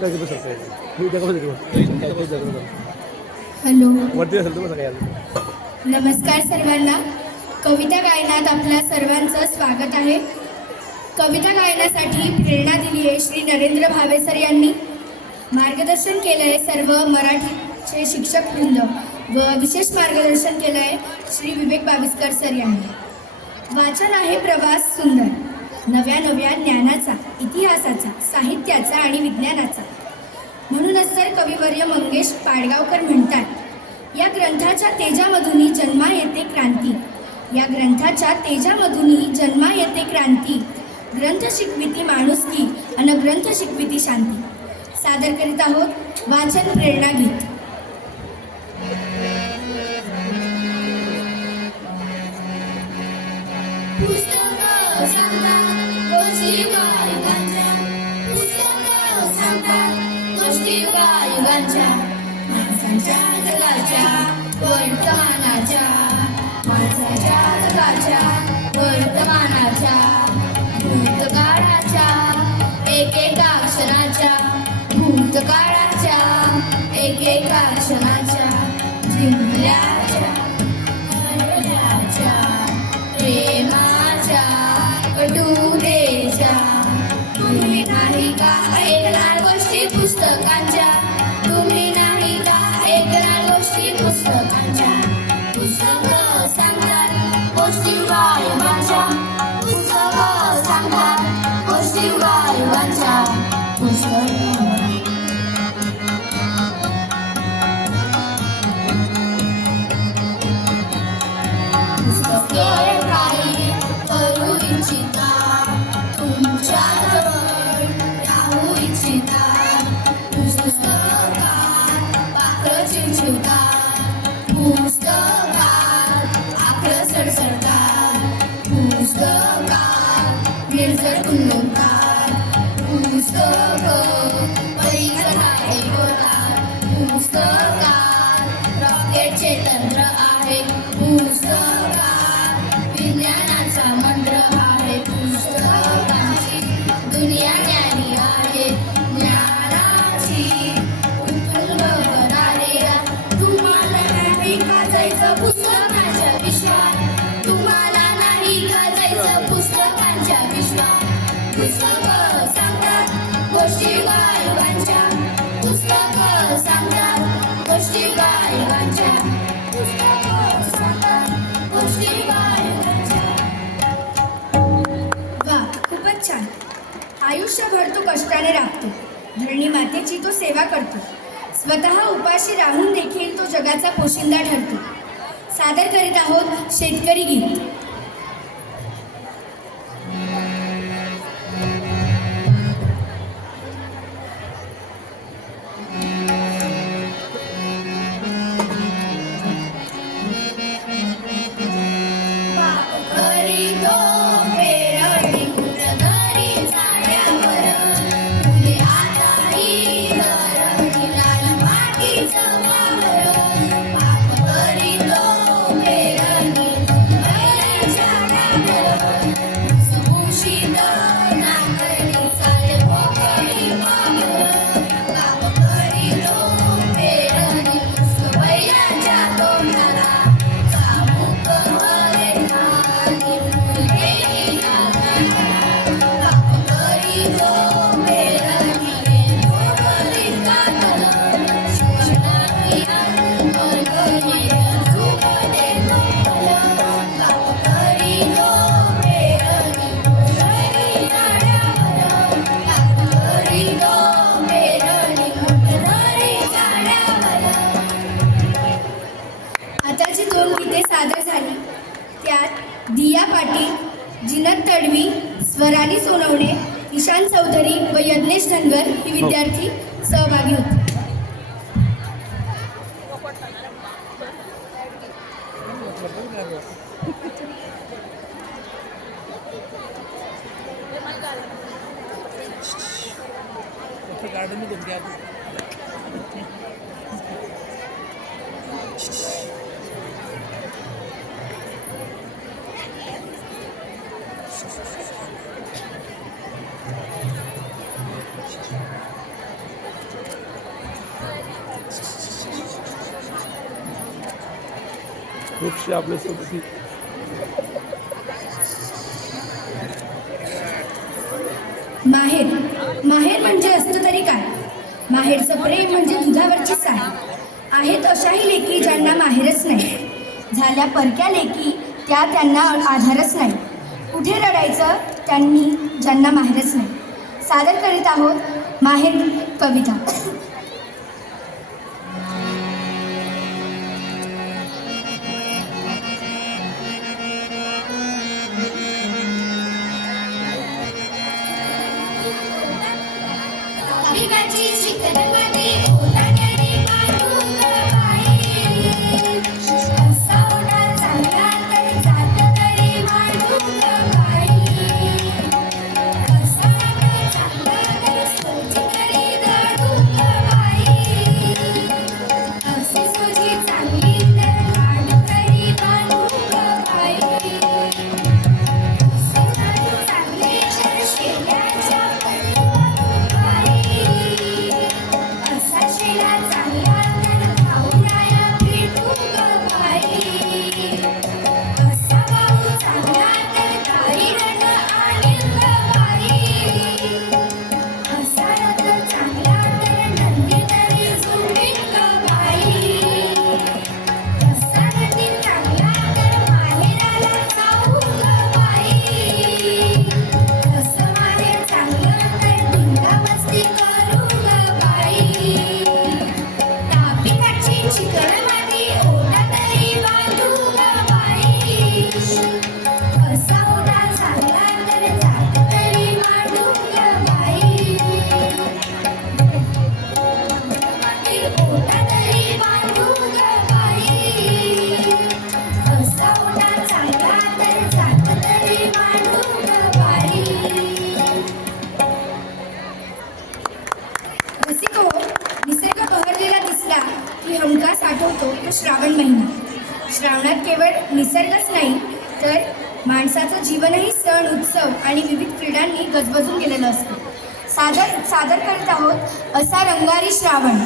काय मी त्या कसं हॅलो. वरती असेल काय आलं नमस्कार सर्वांना. कविता गायनात आपल्या सर्वांचं स्वागत आहे. कविता गायनासाठी प्रेरणा दिली आहे श्री नरेंद्र भावे सर यांनी. मार्गदर्शन केलं आहे सर्व मराठीचे शिक्षक वृंद व विशेष मार्गदर्शन केलं आहे श्री विवेक बाविस्कर सर यांनी. वाचन आहे प्रवास सुंदर. नव्या नव्या ज्ञानाचा इतिहासाचा साहित्याचा आणि विज्ञानाचा. म्हणूनच कविवर्य मंगेश पाडगावकर म्हणतात या ग्रंथाच्या तेजामधूनही जन्मा येते क्रांती. या ग्रंथाच्या तेजामधूनही जन्मा येते क्रांती. ग्रंथ शिकविती माणुसकी आणि ग्रंथ शिकविती शांती. सादर करीत आहोत वाचन प्रेरणा गीत. पुस्तकं सांगतात गोष्टी युगायुगांच्या. पुस्तकं जगाच्या वर्तमानाच्या माणसाच्या जगाच्या वर्तमानाच्या भूतकाळाच्या एकेका क्षणाच्या भूतकाळाच्या एकेका क्षणाच्या पुस्तके आयुष्यभर तो कष्टाने राबतो. धरणी मातेची तो सेवा करतो. स्वतः उपाशी राहून देखील तो जगाचा पोशिंदा ठरतो. सादर करीत आहोत शेतकरी गीत. दळवी स्वराली सोनवणे ईशान चौधरी व यज्ञेश धनगर ही हो. विद्यार्थी सहभागी होते Thank you. अध्यक्ष आपल्यासोबत माहेर. माहेर म्हणजे असतं तरी काय? माहेरचं प्रेम म्हणजे दुधावरची साय. आहेत अशाही लेकी ज्यांना माहेरच नाही. झाल्या परक्या लेकी त्या त्यांना आधारच नाही. कुठे रडायचं? त्यांनी ज्यांना माहेरच नाही. सादर करीत आहोत माहेर कविता. सादर करत आहोत असा रंगारी श्रावण.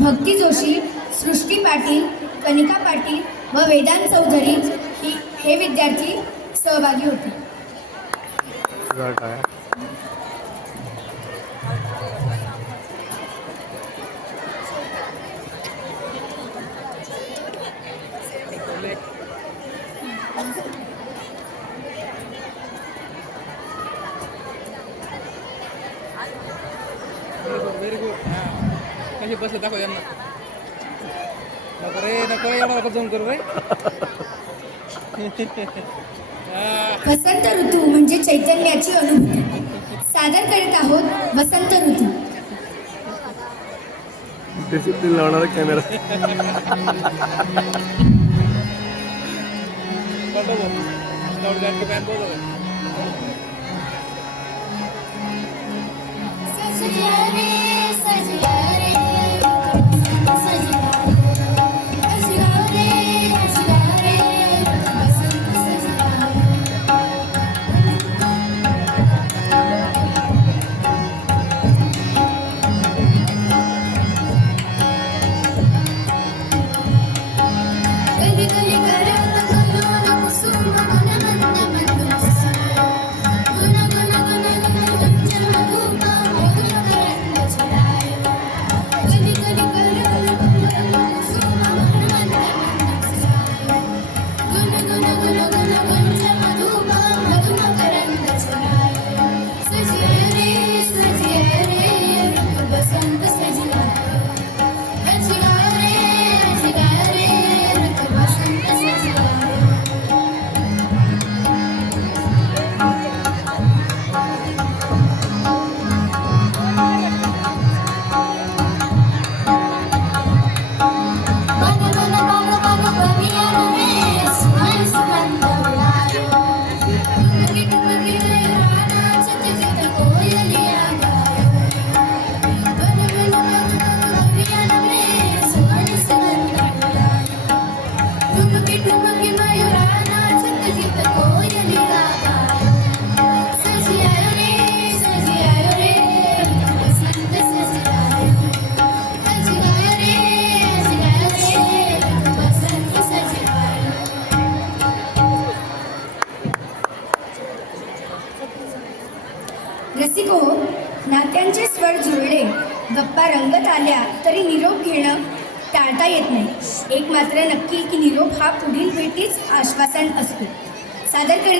भक्ती जोशी सृष्टी पाटील कनिका पाटील व वेदांत चौधरी ही हे विद्यार्थी सहभागी होते. बसले दाखव यांना. नको रे नको एवढा जम करू रे. वसंत ऋतू म्हणजे चैतन्याची अनुभूती. सादर करीत आहोत वसंत ऋतू. डिसिप्लिन लावणारा कॅमेरा Yeah.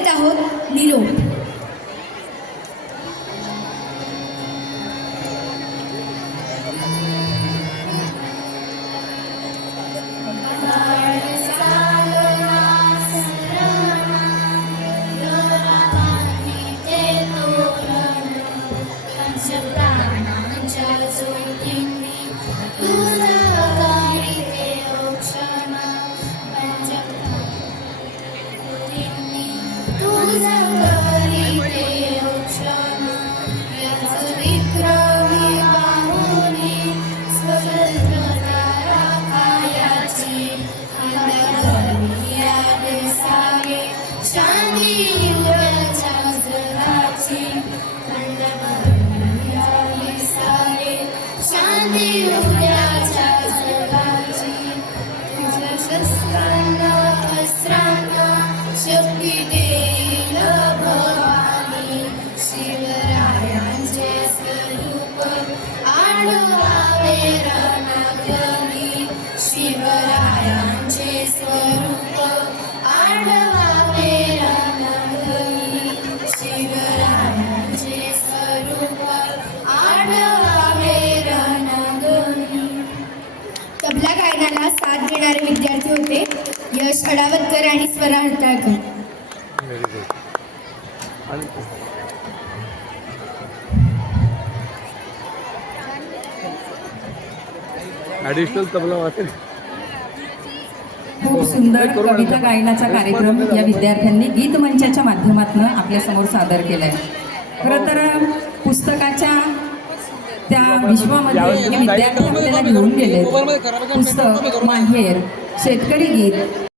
দেহ নীরব। ॲडिशनल तबला वाटेल खूप सुंदर कविता गायनाचा कार्यक्रम या विद्यार्थ्यांनी गीत मंचाच्या माध्यमातून आपल्यासमोर सादर केलाय. खर खरं तर पुस्तकाच्या त्या विश्वामध्ये विद्यार्थी आपल्याला घेऊन गेले पुस्तक माहेर शेतकरी गीत